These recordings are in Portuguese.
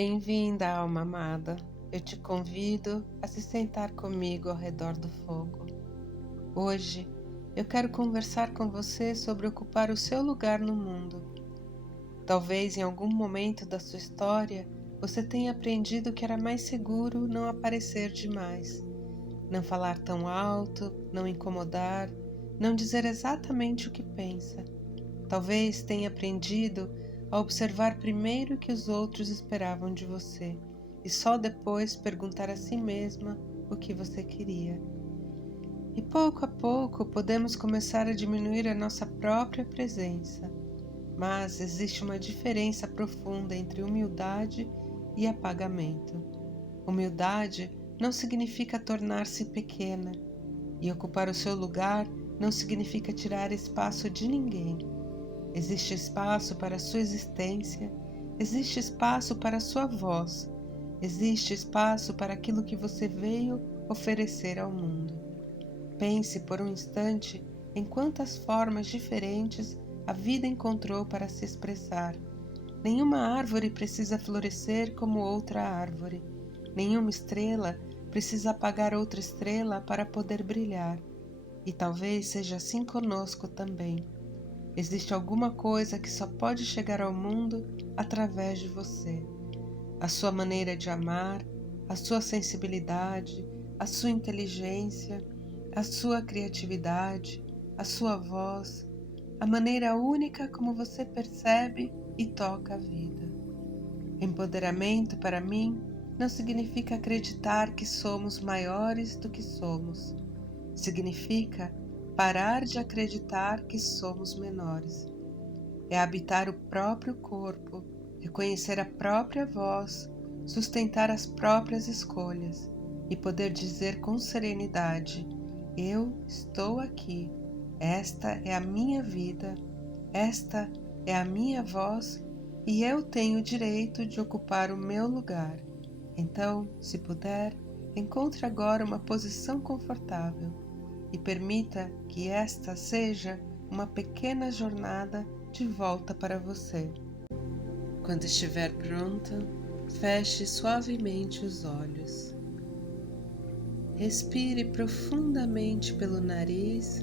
Bem-vinda, alma amada. Eu te convido a se sentar comigo ao redor do fogo. Hoje, eu quero conversar com você sobre ocupar o seu lugar no mundo. Talvez em algum momento da sua história você tenha aprendido que era mais seguro não aparecer demais, não falar tão alto, não incomodar, não dizer exatamente o que pensa. Talvez tenha aprendido a observar primeiro o que os outros esperavam de você e só depois perguntar a si mesma o que você queria. E pouco a pouco podemos começar a diminuir a nossa própria presença, mas existe uma diferença profunda entre humildade e apagamento. Humildade não significa tornar-se pequena, e ocupar o seu lugar não significa tirar espaço de ninguém. Existe espaço para a sua existência, existe espaço para a sua voz, existe espaço para aquilo que você veio oferecer ao mundo. Pense por um instante em quantas formas diferentes a vida encontrou para se expressar. Nenhuma árvore precisa florescer como outra árvore. Nenhuma estrela precisa apagar outra estrela para poder brilhar. E talvez seja assim conosco também. Existe alguma coisa que só pode chegar ao mundo através de você. A sua maneira de amar, a sua sensibilidade, a sua inteligência, a sua criatividade, a sua voz, a maneira única como você percebe e toca a vida. Empoderamento, para mim, não significa acreditar que somos maiores do que somos. Significa parar de acreditar que somos menores. É habitar o próprio corpo, reconhecer a própria voz, sustentar as próprias escolhas e poder dizer com serenidade: eu estou aqui, esta é a minha vida, esta é a minha voz e eu tenho o direito de ocupar o meu lugar. Então, se puder, encontre agora uma posição confortável e permita que esta seja uma pequena jornada de volta para você. Quando estiver pronta, feche suavemente os olhos. Respire profundamente pelo nariz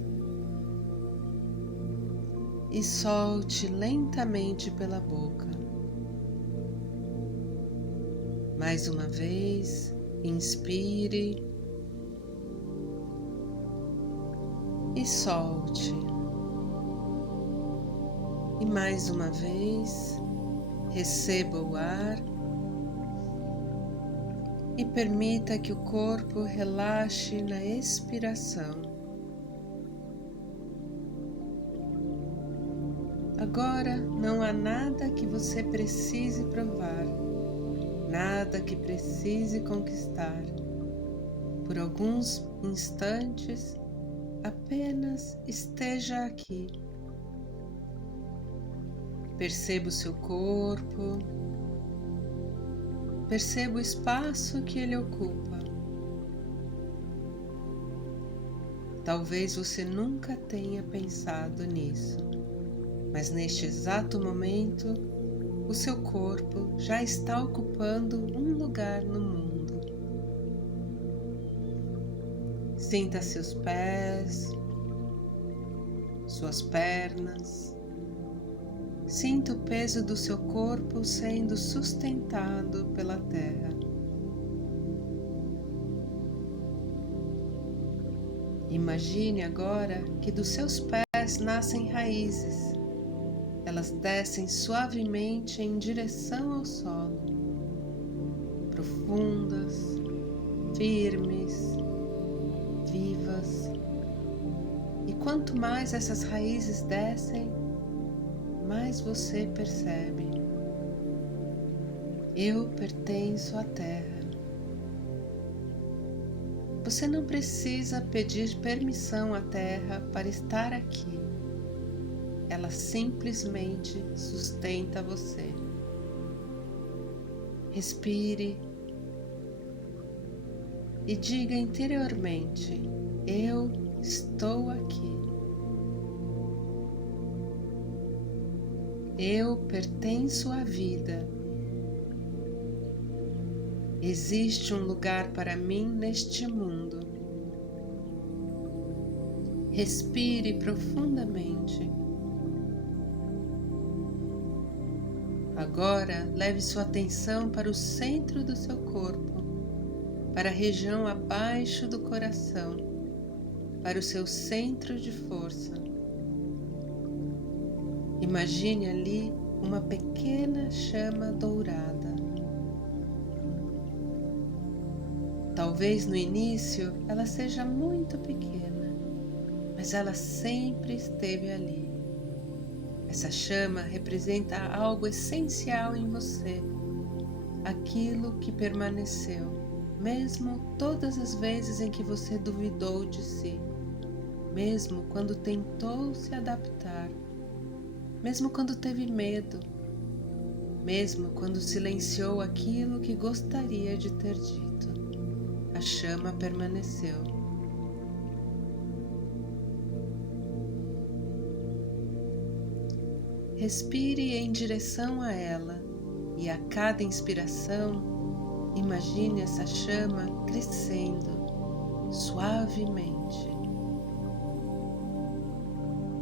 e solte lentamente pela boca. Mais uma vez, inspire e solte. E mais uma vez, receba o ar e permita que o corpo relaxe na expiração. Agora não há nada que você precise provar, nada que precise conquistar. Por alguns instantes, apenas esteja aqui. Perceba o seu corpo, perceba o espaço que ele ocupa. Talvez você nunca tenha pensado nisso, mas neste exato momento, o seu corpo já está ocupando um lugar no mundo. Sinta seus pés, suas pernas. Sinta o peso do seu corpo sendo sustentado pela terra. Imagine agora que dos seus pés nascem raízes. Elas descem suavemente em direção ao solo, profundas, firmes, vivas. E quanto mais essas raízes descem, mais você percebe: eu pertenço à terra. Você não precisa pedir permissão à terra para estar aqui. Ela simplesmente sustenta você. Respire e diga interiormente: eu estou aqui. Eu pertenço à vida. Existe um lugar para mim neste mundo. Respire profundamente. Agora, leve sua atenção para o centro do seu corpo, para a região abaixo do coração, para o seu centro de força. Imagine ali uma pequena chama dourada. Talvez no início ela seja muito pequena, mas ela sempre esteve ali. Essa chama representa algo essencial em você, aquilo que permaneceu, mesmo todas as vezes em que você duvidou de si, mesmo quando tentou se adaptar, mesmo quando teve medo, mesmo quando silenciou aquilo que gostaria de ter dito. A chama permaneceu. Respire em direção a ela e a cada inspiração, imagine essa chama crescendo suavemente,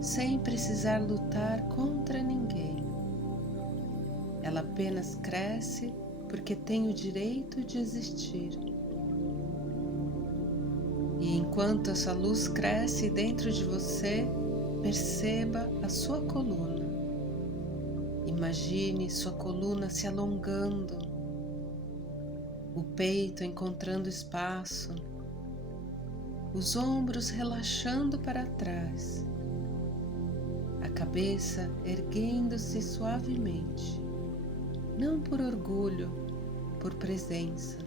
sem precisar lutar contra ninguém. Ela apenas cresce porque tem o direito de existir. E enquanto essa luz cresce dentro de você, perceba a sua coluna. Imagine sua coluna se alongando, o peito encontrando espaço, os ombros relaxando para trás, a cabeça erguendo-se suavemente, não por orgulho, por presença.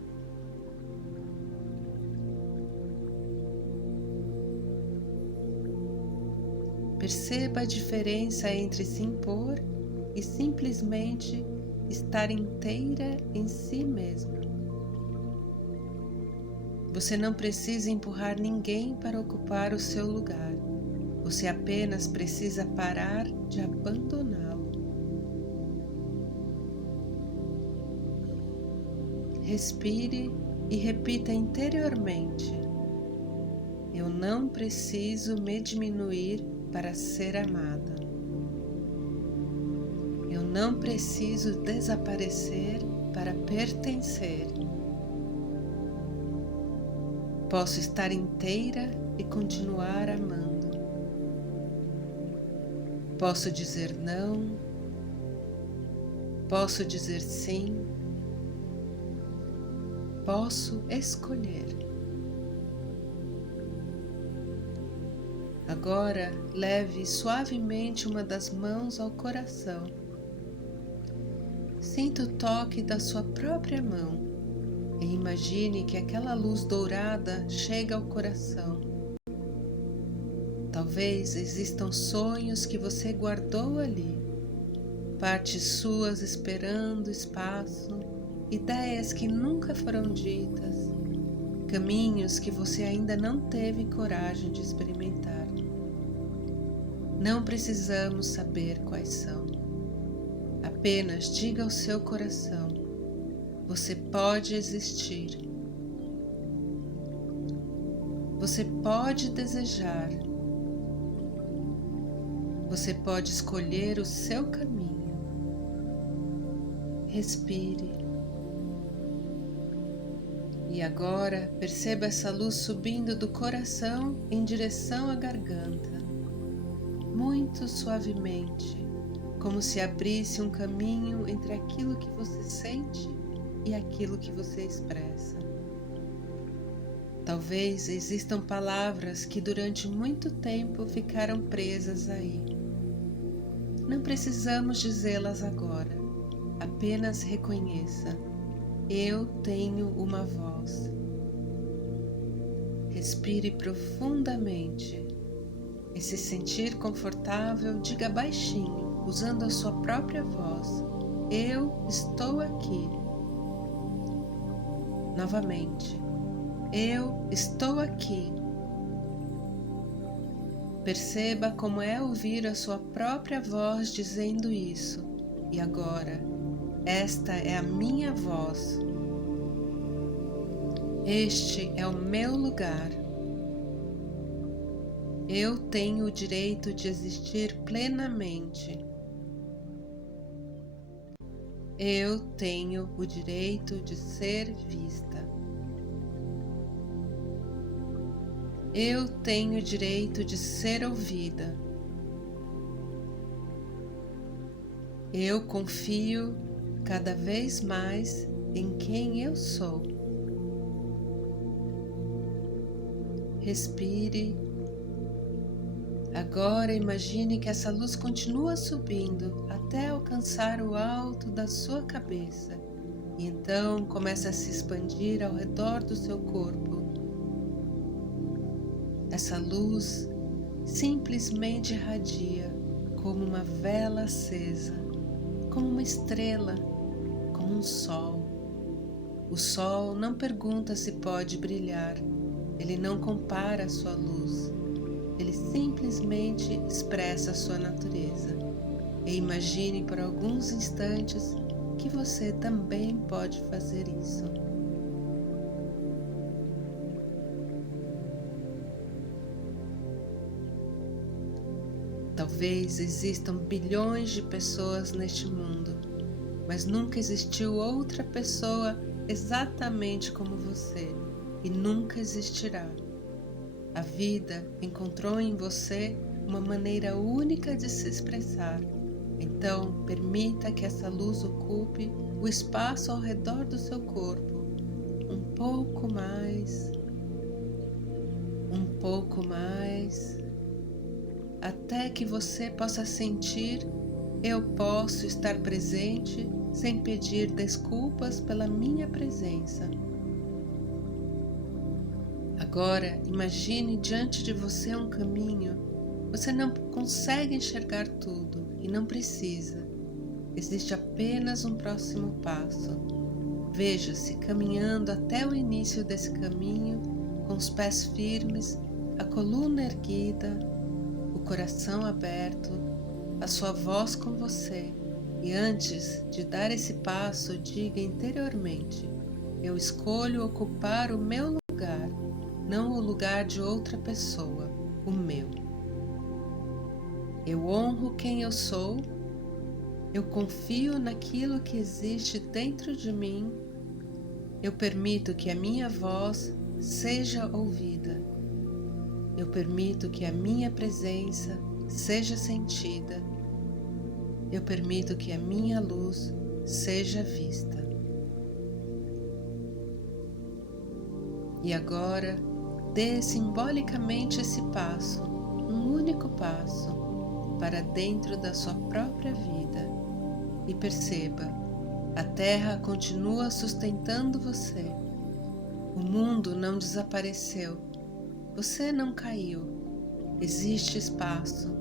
Perceba a diferença entre se impor e simplesmente estar inteira em si mesma. Você não precisa empurrar ninguém para ocupar o seu lugar. Você apenas precisa parar de abandoná-lo. Respire e repita interiormente: eu não preciso me diminuir para ser amada. Eu não preciso desaparecer para pertencer. Posso estar inteira e continuar amando. Posso dizer não. Posso dizer sim. Posso escolher. Agora, leve suavemente uma das mãos ao coração. Sinta o toque da sua própria mão e imagine que aquela luz dourada chega ao coração. Talvez existam sonhos que você guardou ali, partes suas esperando espaço, ideias que nunca foram ditas, caminhos que você ainda não teve coragem de experimentar. Não precisamos saber quais são. Apenas diga ao seu coração: você pode existir. Você pode desejar. Você pode escolher o seu caminho. Respire. E agora perceba essa luz subindo do coração em direção à garganta, muito suavemente, como se abrisse um caminho entre aquilo que você sente e aquilo que você expressa. Talvez existam palavras que durante muito tempo ficaram presas aí. Não precisamos dizê-las agora, apenas reconheça: eu tenho uma voz. Respire profundamente e, se sentir confortável, diga baixinho, usando a sua própria voz: eu estou aqui. Novamente: eu estou aqui. Perceba como é ouvir a sua própria voz dizendo isso. E agora, esta é a minha voz. Este é o meu lugar. Eu tenho o direito de existir plenamente. Eu tenho o direito de ser vista. Eu tenho o direito de ser ouvida. Eu confio cada vez mais em quem eu sou. Respire. Agora imagine que essa luz continua subindo até alcançar o alto da sua cabeça e então começa a se expandir ao redor do seu corpo. Essa luz simplesmente irradia como uma vela acesa, como uma estrela, como um sol. O sol não pergunta se pode brilhar, ele não compara a sua luz, ele simplesmente expressa a sua natureza. E imagine por alguns instantes que você também pode fazer isso. Talvez existam bilhões de pessoas neste mundo, mas nunca existiu outra pessoa exatamente como você e nunca existirá. A vida encontrou em você uma maneira única de se expressar. Então, permita que essa luz ocupe o espaço ao redor do seu corpo, um pouco mais, até que você possa sentir: eu posso estar presente sem pedir desculpas pela minha presença. Agora, imagine diante de você um caminho. Você não consegue enxergar tudo e não precisa. Existe apenas um próximo passo. Veja-se caminhando até o início desse caminho, com os pés firmes, a coluna erguida, o coração aberto, a sua voz com você. E antes de dar esse passo, diga interiormente: eu escolho ocupar o meu lugar, não o lugar de outra pessoa, o meu. Eu honro quem eu sou, eu confio naquilo que existe dentro de mim, eu permito que a minha voz seja ouvida, eu permito que a minha presença seja sentida, eu permito que a minha luz seja vista. E agora, dê simbolicamente esse passo, um único passo, para dentro da sua própria vida e perceba, a Terra continua sustentando você. O mundo não desapareceu, você não caiu. Existe espaço,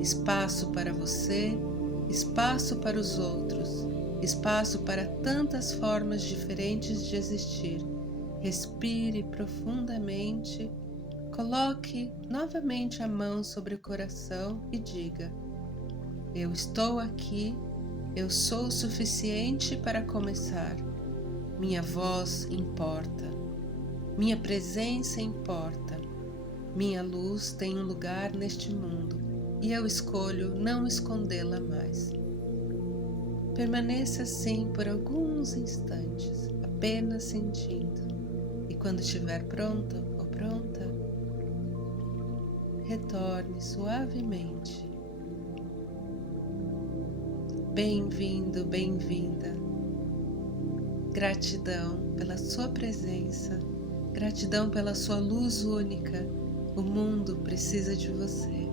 espaço para você, espaço para os outros, espaço para tantas formas diferentes de existir. Respire profundamente. Coloque novamente a mão sobre o coração e diga: eu estou aqui, eu sou o suficiente para começar. Minha voz importa, minha presença importa, minha luz tem um lugar neste mundo e eu escolho não escondê-la mais. Permaneça assim por alguns instantes, apenas sentindo, e quando estiver pronto ou pronta, retorne suavemente. Bem-vindo, bem-vinda. Gratidão pela sua presença, gratidão pela sua luz única. O mundo precisa de você.